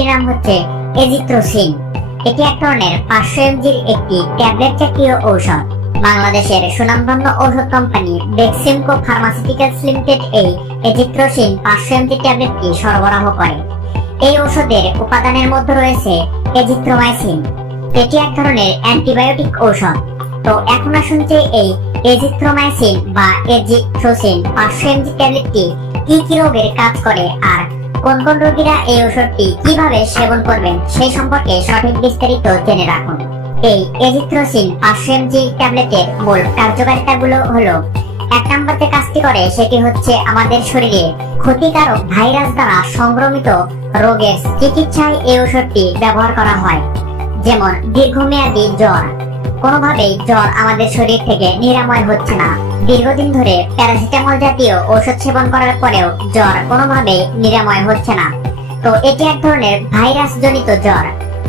ট্যাবলেটটির নাম হচ্ছে এজিথ্রোসিন। এটি এক ধরনের 500 mg একটি ট্যাবলেট জাতীয় ঔষধ। বাংলাদেশের সুনামধন্য ঔষধ কোম্পানি বেক্সিমকো ফার্মাসিউটিক্যালস লিমিটেড এই এজিথ্রোসিন 500 mg ট্যাবলেটটি সরবরাহ করে। এই ঔষধের উপাদানের মধ্যে রয়েছে এজিথ্রোমাইসিন। এটি এক ধরনের অ্যান্টিবায়োটিক ঔষধ। তো এখন আসুন যে এই এজিথ্রোমাইসিন বা এজিথ্রোসিন 500 mg ট্যাবলেটটি কি কি রোগের কাজ করে আর কোন কোন রোগীরা এই ঔষধটি কিভাবে সেবন করবেন সেই সম্পর্কে সঠিক বিস্তারিত জেনে রাখুন। এই এজিথ্রোসিন 500 mg ট্যাবলেটের মূল কার্যকারিতাগুলো হলো, এক নম্বর যে কাজটি করে সেটি হচ্ছে আমাদের শরীরে ক্ষতিকারক ভাইরাস দ্বারা সংক্রমিত রোগের চিকিৎসায় এই ঔষধটি ব্যবহার করা হয়। যেমন দীর্ঘমেয়াদী জ্বর, কোনোভাবেই জ্বর আমাদের শরীর থেকে নিরাময় হচ্ছে না, দীর্ঘদিন ধরে প্যারাসিটামল জাতীয় ঔষধ সেবন করার পরেও জ্বর কোনোভাবেই নিরাময় হচ্ছে না, তো এটি এক ধরনের ভাইরাস জনিত জ্বর।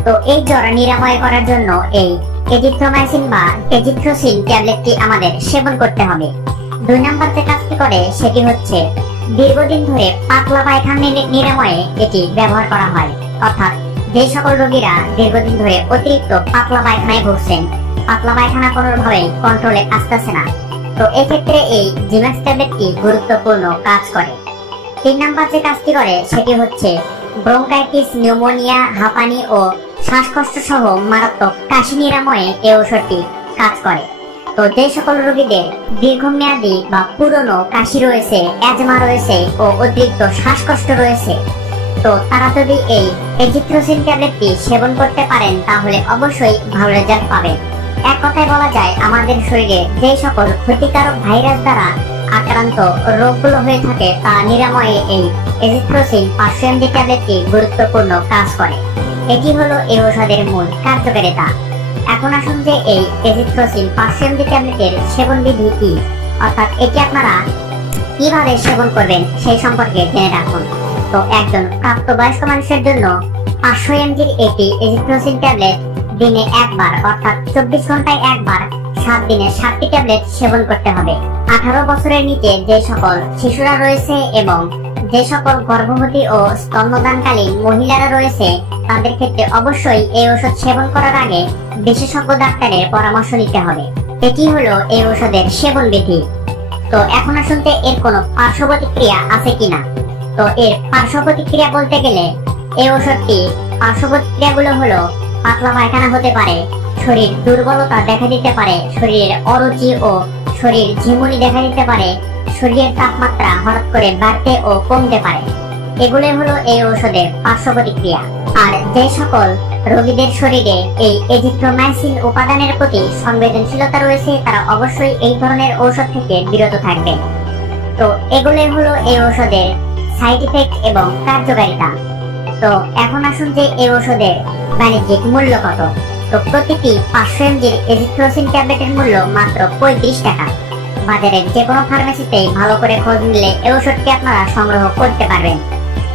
তো এই জ্বর নিরাময় করার জন্য এই এজিথ্রোমাইসিন বা এজিথ্রোসিন ট্যাবলেটটি আমাদের সেবন করতে হবে। দুই নম্বর যে কাজটি করে সেটি হচ্ছে দীর্ঘদিন ধরে পাতলা পায়খানা নিরাময়ে এটি ব্যবহার করা হয়। অর্থাৎ যে সকল রোগীরা দীর্ঘদিন ধরে অতিরিক্ত পাতলা পায়খানায় ভুগছেন, পাতলা পায়খানা কোনোভাবেই কন্ট্রোলে আসতেছে না, তো এক্ষেত্রে এই জিম্যাক্স ট্যাবলেটটি গুরুত্বপূর্ণ কাজ করে। তিন নম্বর যে কাজটি করে সেটি হচ্ছে ব্রঙ্কাইটিস, নিউমোনিয়া, হাঁপানি ও শ্বাসকষ্ট সহ মারাত্মক কাশি নিরাময়ে এই ঔষধটি কাজ করে। তো যে সকল রোগীদের দীর্ঘমেয়াদী বা পুরনো কাশি রয়েছে, অ্যাজমা রয়েছে ও অতিরিক্ত শ্বাসকষ্ট রয়েছে, তো তারা যদি এই এজিথ্রোসিন ট্যাবলেটটি সেবন করতে পারেন তাহলে অবশ্যই ভালো রেজাল্ট পাবেন। এক কথায় বলা যায় আমাদের শরীরে যে সকল ক্ষতিকারক ভাইরাস দ্বারা আক্রান্ত রোগগুলো হয়ে থাকে তা নিরাময়ে এই এজিথ্রোসিন 500 mg ট্যাবলেটটি গুরুত্বপূর্ণ কাজ করে। এটি হলো এই ঔষধের মূল কার্যকারিতা। এখন আসুন যে এই এজিথ্রোসিন 500 mg ট্যাবলেটের সেবন বিধি কি, অর্থাৎ এটি আপনারা কিভাবে সেবন করবেন সেই সম্পর্কে জেনে রাখুন। তো একজন প্রাপ্তবয়স্ক মানুষের জন্য 500 mg একটি এজিথ্রোসিন ট্যাবলেট দিনে একবার অর্থাৎ 24 ঘন্টায় একবার 7 দিনে 7টি ট্যাবলেট সেবন করতে হবে। 18 বছরের নিচে যে সকল শিশুরা রয়েছে এবং যে সকল গর্ভবতী ও স্তন্যদানকালীন মহিলারা রয়েছে তাদের ক্ষেত্রে অবশ্যই এই ওষুধ সেবন করার আগে বিশেষজ্ঞ ডাক্তারের পরামর্শ নিতে হবে। এটি হলো এই ওষুধের সেবন বিধি। তো এখন আসুন এর কোনো পার্শ্ব প্রতিক্রিয়া আছে কিনা। তো এর পার্শ্ব প্রতিক্রিয়া বলতে গেলে এই ওষুধটি পার্শ্ব প্রতিক্রিয়াগুলো হলো পাতলা পায়খানা হতে পারে, শরীর দুর্বলতা দেখা দিতে পারে, শরীরের অরুচি ও শরীর ঝিমুনি দেখা দিতে পারে, শরীরের তাপমাত্রা হঠাৎ করে বাড়তে ও কমতে পারে। এগুলো হলো এই ঔষধের পার্শ্ব প্রতিক্রিয়া। আর যে সকল রোগীদের শরীরে এই এজিথ্রোমাইসিন উপাদানের প্রতি সংবেদনশীলতা রয়েছে তারা অবশ্যই এই ধরনের ঔষধ থেকে বিরত থাকবেন। তো এগুলো হলো এই ঔষধের সাইড ইফেক্ট এবং কার্যকারিতা। তো এখন আসুন যে এই ঔষধের বাণিজ্যিক মূল্য কত। তো প্রতিটি 500 mg এজিথ্রোসিন ট্যাবলেটের মূল্য মাত্র 35 টাকা। বাজারের যে কোনো ফার্মেসিতে ভালো করে খোঁজ নিলে এই ওষুধটি আপনারা সংগ্রহ করতে পারবেন।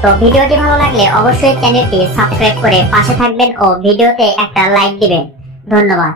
তো ভিডিওটি ভালো লাগলে অবশ্যই চ্যানেলটি সাবস্ক্রাইব করে পাশে থাকবেন ও ভিডিওতে একটা লাইক দিবেন। ধন্যবাদ।